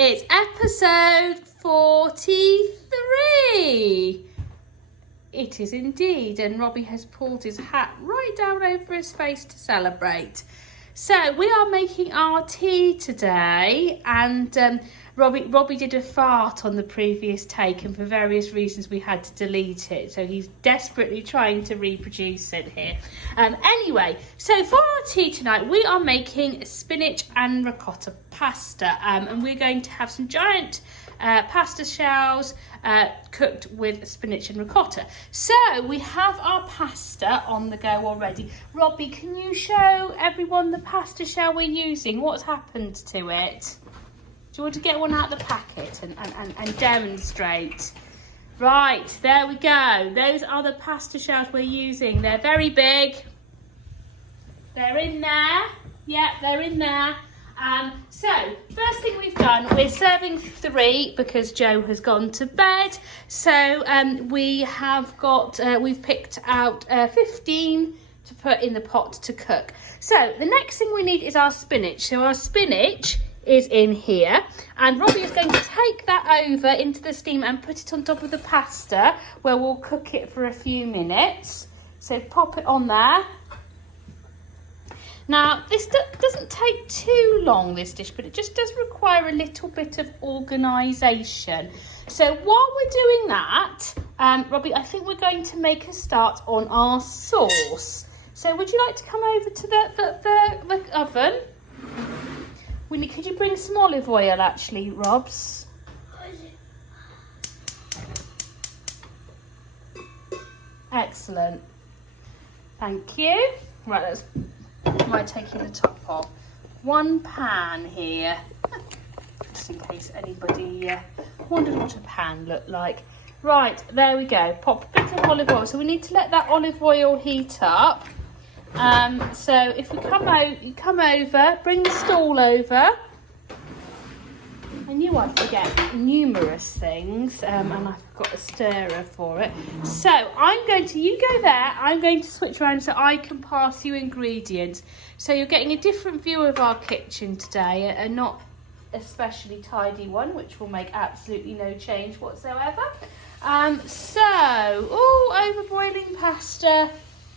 It's episode 43. It is indeed, and Robbie has pulled his hat right down over his face to celebrate. So we are making our tea today, and Robbie did a fart on the previous take, and for various reasons we had to delete it. So he's desperately trying to reproduce it here. Anyway, so for our tea tonight, we are making spinach and ricotta pasta, and we're going to have some giant pasta shells cooked with spinach and ricotta. So we have our pasta on the go already. Robbie, can you show everyone the pasta shell we're using? What's happened to it? Do you want to get one out of the packet and demonstrate? Right, there we go. Those are the pasta shells we're using. They're very big. They're in there. Yeah, they're in there. So, first thing we've done, we're serving 3 because Joe has gone to bed. So, we have got, we've picked out 15 to put in the pot to cook. So, the next thing we need is our spinach. So, our spinach is in here, and Robbie is going to take that over into the steam and put it on top of the pasta where we'll cook it for a few minutes. So, pop it on there. Now, this doesn't take too long, this dish, but it just does require a little bit of organisation. So while we're doing that, Robbie, I think we're going to make a start on our sauce. So would you like to come over to the oven? Could you bring some olive oil, actually, Robs? Excellent. Thank you. Right, let's... Right, taking the top off. 1 pan here, just in case anybody wondered what a pan looked like. Right, there we go. Pop a bit of olive oil. So we need to let that olive oil heat up. So if we come over, bring the stool over. I knew I'd forget numerous things, and I've got a stirrer for it. So you go there, I'm going to switch around so I can pass you ingredients. So you're getting a different view of our kitchen today, and not especially tidy one, which will make absolutely no change whatsoever. Over boiling pasta.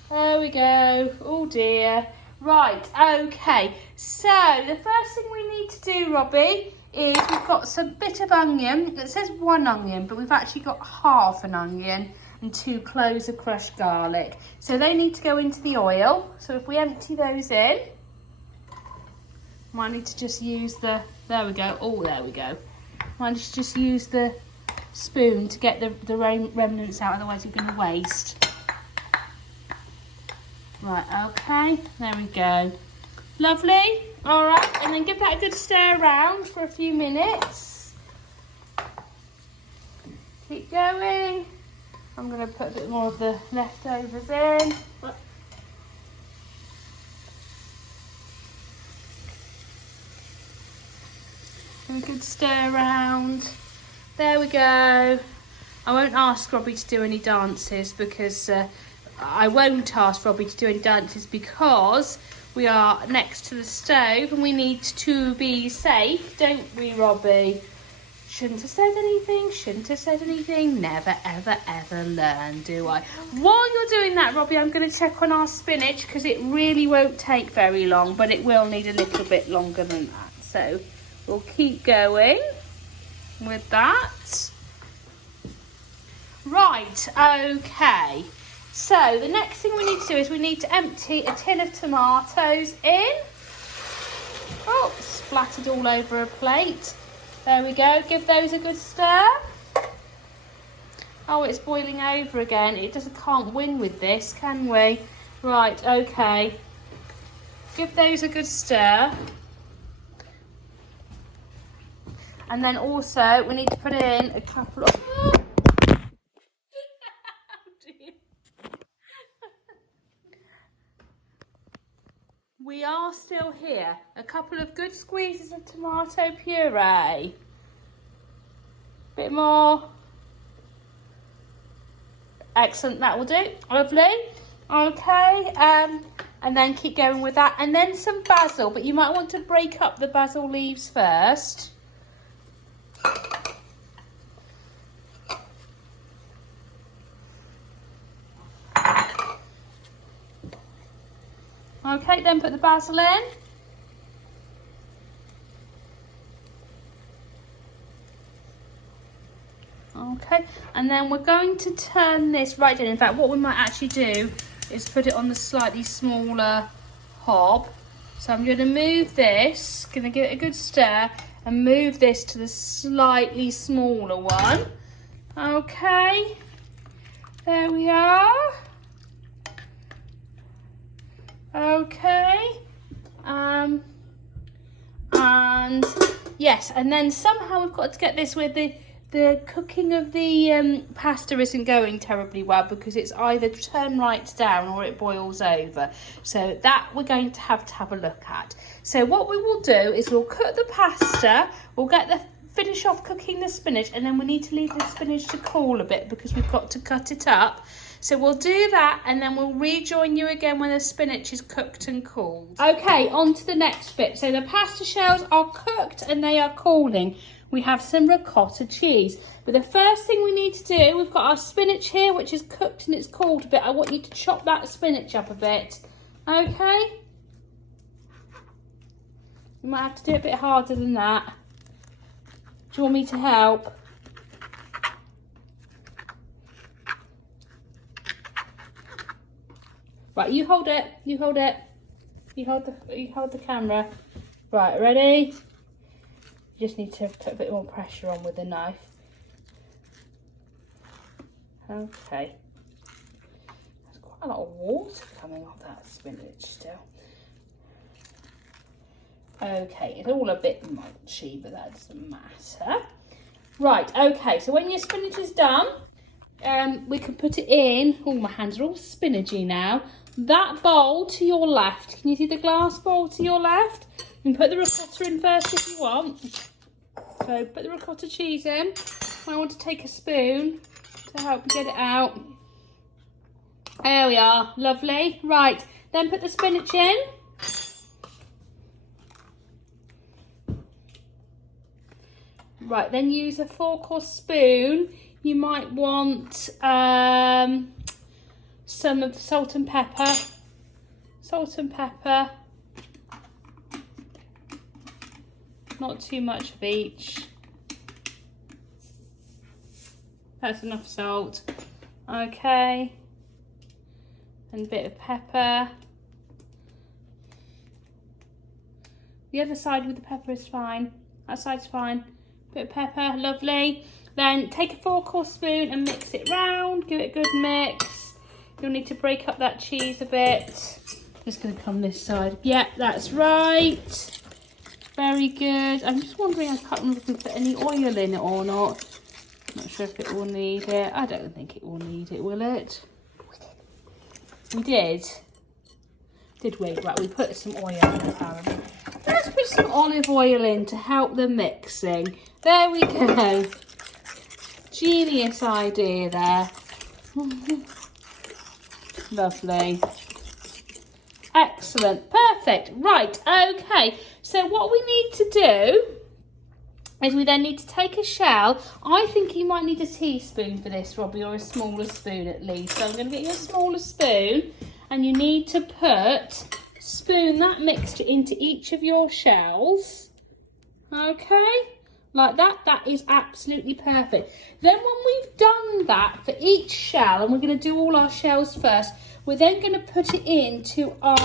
There we go. Oh dear. Right, okay. So the first thing we need to do, Robbie, is we've got some bit of onion. It says 1 onion, but we've actually got half an onion and 2 cloves of crushed garlic. So they need to go into the oil. So if we empty those in, might need to just use there we go. Oh, there we go. Might need to just use the spoon to get the remnants out, otherwise you're going to waste. Right, okay, there we go. Lovely. All right, and then give that a good stir around for a few minutes. Keep going. I'm going to put a bit more of the leftovers in. Give a good stir around. There we go. I won't ask Robbie to do any dances because we are next to the stove and we need to be safe, don't we, Robbie? Shouldn't have said anything. Never, ever, ever learn, do I? While you're doing that, Robbie, I'm going to check on our spinach because it really won't take very long, but it will need a little bit longer than that. So we'll keep going with that. Right, okay. So the next thing we need to do is we need to empty a tin of tomatoes in. Oh, splattered all over a plate. There we go. Give those a good stir. Oh, it's boiling over again. Can't win with this, can we? Right, okay. Give those a good stir. And then also we need to put in a couple of... We are still here. A couple of good squeezes of tomato puree. Bit more. Excellent, that will do. Lovely. Okay, and then keep going with that. And then some basil, but you might want to break up the basil leaves first. Okay, then put the basil in. Okay, and then we're going to turn this right in. In fact, what we might actually do is put it on the slightly smaller hob. So I'm going to move this, going to give it a good stir and move this to the slightly smaller one. Okay, there we are. Okay, and yes, and then somehow we've got to get this with the cooking of the pasta isn't going terribly well because it's either turned right down or it boils over. So that we're going to have a look at. So what we will do is we'll cook the pasta, we'll finish off cooking the spinach, and then we need to leave the spinach to cool a bit because we've got to cut it up. So we'll do that and then we'll rejoin you again when the spinach is cooked and cooled. Okay, on to the next bit. So the pasta shells are cooked and they are cooling. We have some ricotta cheese. But the first thing we need to do, we've got our spinach here, which is cooked and it's cooled a bit. I want you to chop that spinach up a bit. Okay? You might have to do it a bit harder than that. Do you want me to help? Right, you hold it, you hold it. You hold the camera. Right, ready? You just need to put a bit more pressure on with the knife. Okay. There's quite a lot of water coming off that spinach still. Okay, it's all a bit mulchy, but that doesn't matter. Right, okay, so when your spinach is done, we can put it in. Oh, my hands are all spinachy now. That bowl to your left. Can you see the glass bowl to your left? You can put the ricotta in first if you want. So put the ricotta cheese in. I want to take a spoon to help you get it out. There we are, lovely. Right, then put the spinach in. Right, then use a fork or spoon. You might want some of the salt and pepper. Salt and pepper. Not too much of each. That's enough salt. Okay. And a bit of pepper. The other side with the pepper is fine. That side's fine. Bit of pepper, lovely. Then take a fork or spoon and mix it round. Give it a good mix. You'll need to break up that cheese a bit. Just going to come this side. Yep, that's right. Very good. I'm just wondering, I can't remember if we put any oil in it or not. Not sure if it will need it. I don't think it will need it, will it? We did. Did we? Right, we put some oil in apparently. Let's put some olive oil in to help the mixing. There we go. Genius idea there. Lovely. Excellent. Perfect. Right, okay. So what we need to do is we then need to take a shell. I think you might need a teaspoon for this, Robbie, or a smaller spoon at least. So I'm going to get you a smaller spoon, and you need to spoon that mixture into each of your shells. Okay, like that. That is absolutely perfect. Then when we've done that for each shell, and we're going to do all our shells first, we're then going to put it into our,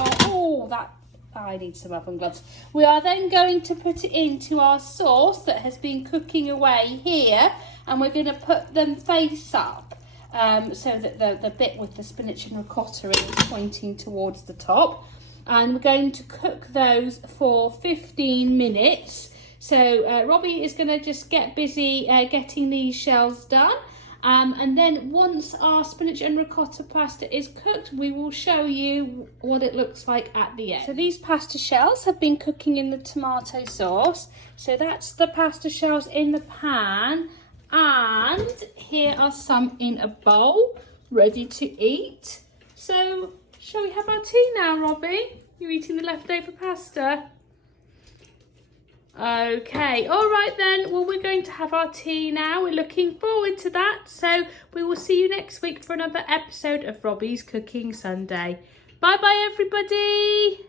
I need some oven gloves. We are then going to put it into our sauce that has been cooking away here, and we're going to put them face up so that the bit with the spinach and ricotta is pointing towards the top. And we're going to cook those for 15 minutes. So Robbie is going to just get busy getting these shells done. And then once our spinach and ricotta pasta is cooked, we will show you what it looks like at the end. So these pasta shells have been cooking in the tomato sauce. So that's the pasta shells in the pan. And here are some in a bowl, ready to eat. So shall we have our tea now, Robbie? You're eating the leftover pasta? Okay, all right then. Well, we're going to have our tea now. We're looking forward to that. So we will see you next week for another episode of Robbie's Cooking Sunday. Bye. Bye bye everybody.